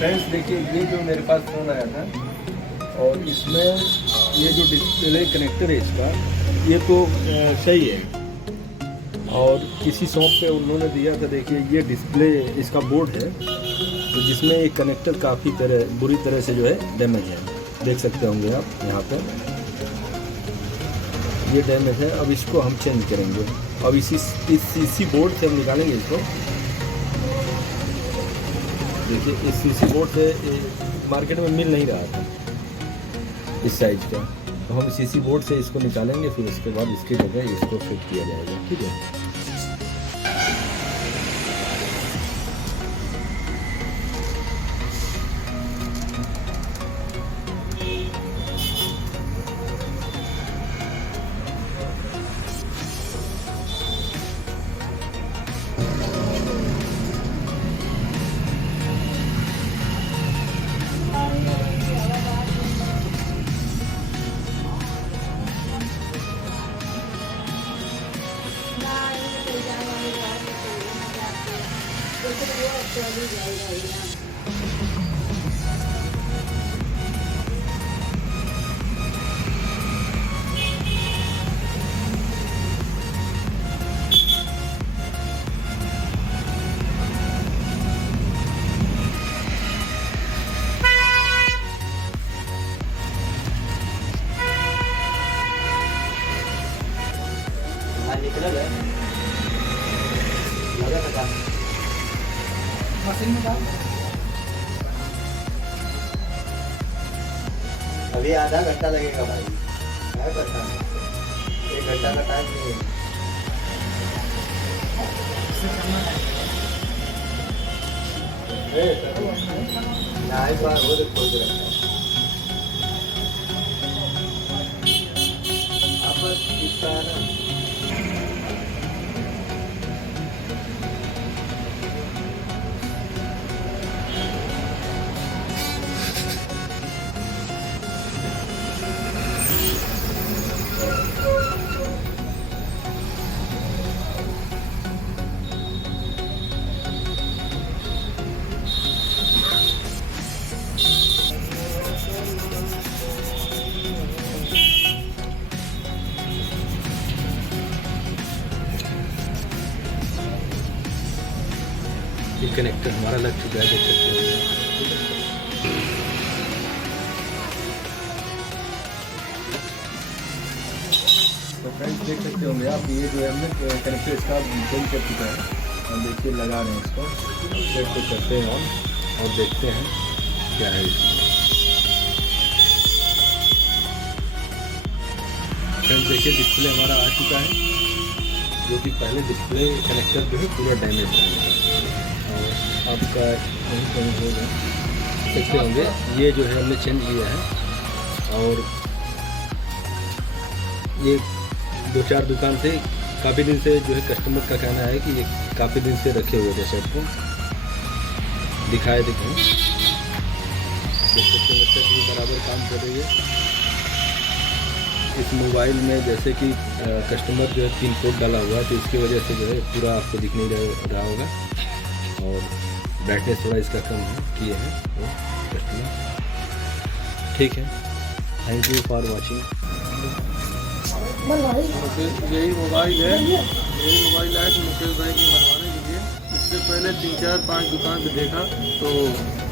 Friends देखिए, ये जो मेरे पास फ़ोन आया था और इसमें ये जो डिस्प्ले कनेक्टर है इसका, ये तो सही है। और किसी शॉप पे उन्होंने दिया था, देखिए ये डिस्प्ले इसका बोर्ड है, तो जिसमें ये कनेक्टर काफ़ी बुरी तरह से जो है डैमेज है। देख सकते होंगे आप यहाँ पर, ये डैमेज है। अब इसको हम चेंज करेंगे। अब इसी बोर्ड से हम निकालेंगे इसको। देखिए इस सीसी बोर्ड से मार्केट में मिल नहीं रहा था इस साइज का, तो हम सीसी बोर्ड से इसको निकालेंगे, फिर उसके बाद इसकी जगह इसको फिट किया जाएगा। ठीक है। मशीन में डाल अभी आधा घंटा लगेगा भाई, क्या करता है, 1 घंटा का टाइम नहीं है। एक बार वो देखो ये कनेक्टर हमारा लग चुका है, देख सकते हैं। तो फ्रेंड्स देख सकते होंगे आप, ये जो है हमने कनेक्टर इसका चेंज कर चुका है। और देखिए लगा रहे हैं इसको, सेट को करते हैं ऑन और देखते हैं क्या है इसमें। फ्रेंड्स देखिए डिस्प्ले हमारा आ चुका है, जो कि पहले डिस्प्ले कनेक्टर जो है पूरा डैमेज था और आपका कहीं होगा देखते होंगे। ये जो है हमने चेंज किया है और ये 2-4 दुकान से काफ़ी दिन से जो है कस्टमर का कहना है कि ये काफ़ी दिन से रखे हुए थे सेट को। दिखाए देखें, देख सकते हैं सेट भी बराबर काम कर रही है। इस मोबाइल में जैसे कि कस्टमर जो है पिन कोड डाला हुआ है, तो इसकी वजह से जो है पूरा आपको दिख नहीं रहा होगा और ब्राइटनेस थोड़ा इसका कम है किए हैं वो कस्टमर। ठीक है, थैंक यू फॉर वॉचिंग। यही मोबाइल है, यही मोबाइल आया तो मुकेश भाई ने बनवाने के लिए। इससे पहले 3-4-5 दुकान पे देखा तो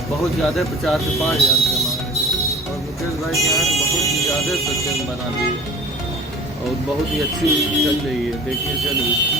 बहुत ज़्यादा 50 से 5 हज़ार रुपये मांग रहे थे, और मुकेश भाई के यहाँ तो बहुत ही ज़्यादा सस्ते में बना दिए और बहुत ही अच्छी चल रही है। देखिए चल रही है।